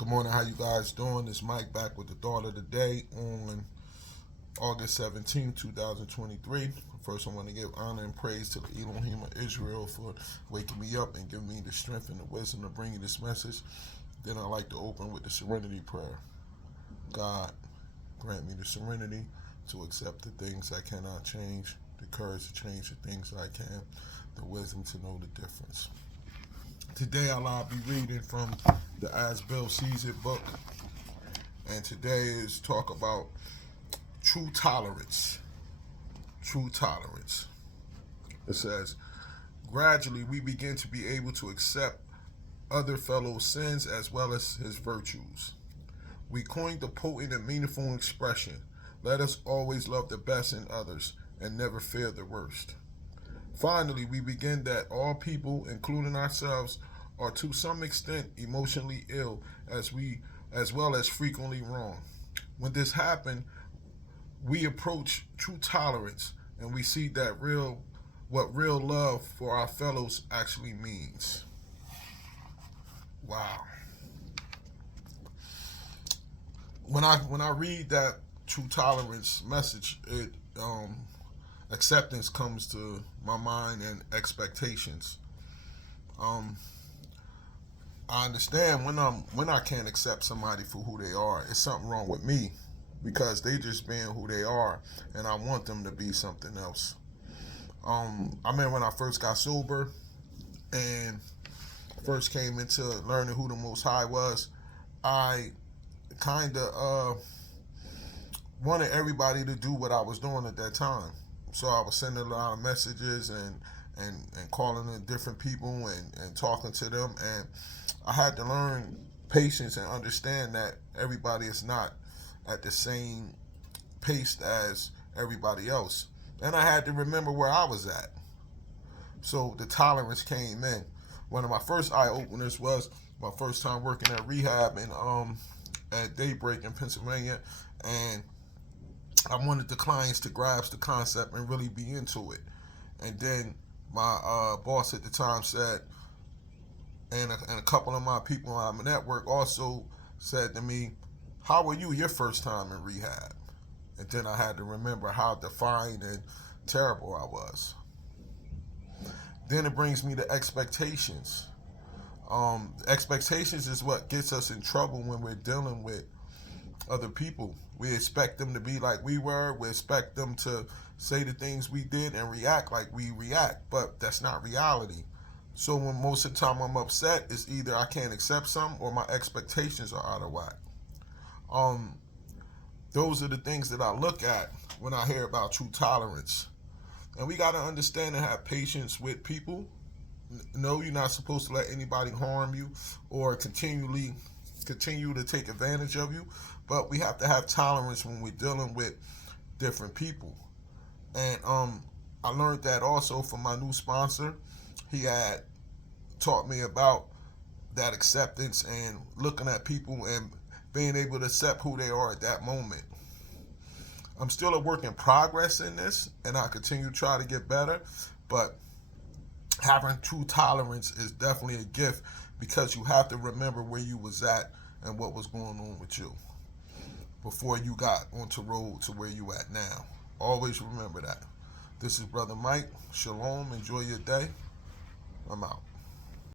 Good morning, how you guys doing? This Mike back with the thought of the day on August 17, 2023. First, I want to give honor and praise to the Elohim of Israel for waking me up and giving me the strength and the wisdom to bring you this message. Then I like to open with the serenity prayer. God, grant me the serenity to accept the things I cannot change, the courage to change the things I can, the wisdom to know the difference. Today I'll be reading from the As Bill Sees It book, and today is talk about true tolerance. True tolerance. It says, gradually we begin to be able to accept other fellows' sins as well as his virtues. We coined the potent and meaningful expression, let us always love the best in others and never fear the worst. Finally, we begin that all people, including ourselves, are to some extent emotionally ill as well as frequently wrong. When this happens, we approach true tolerance and we see that what real love for our fellows actually means. Wow. When I read that true tolerance message, it acceptance comes to my mind and expectations. I understand when I can't accept somebody for who they are, it's something wrong with me because they just being who they are, and I want them to be something else. I remember when I first got sober and first came into learning who the Most High was, I kind of wanted everybody to do what I was doing at that time. So I was sending a lot of messages and calling in different people and talking to them. And I had to learn patience and understand that everybody is not at the same pace as everybody else. And I had to remember where I was at. So the tolerance came in. One of my first eye openers was my first time working at rehab at Daybreak in Pennsylvania, and I wanted the clients to grasp the concept and really be into it. And then my boss at the time said, and a couple of my people on my network also said to me, how were you your first time in rehab? And then I had to remember how defined and terrible I was. Then it brings me to expectations. Expectations is what gets us in trouble when we're dealing with other people. We expect them to be like we were. We expect them to say the things we did and react like we react. But that's not reality. So when most of the time I'm upset, it's either I can't accept something or my expectations are out of whack. Those are the things that I look at when I hear about true tolerance. And we got to understand and have patience with people. No, you're not supposed to let anybody harm you or continue to take advantage of you. But we have to have tolerance when we're dealing with different people. And I learned that also from my new sponsor. He had taught me about that acceptance and looking at people and being able to accept who they are at that moment. I'm still a work in progress in this, and I continue to try to get better, but having true tolerance is definitely a gift because you have to remember where you was at and what was going on with you before you got onto road to where you at now. Always remember that. This is Brother Mike. Shalom. Enjoy your day. I'm out.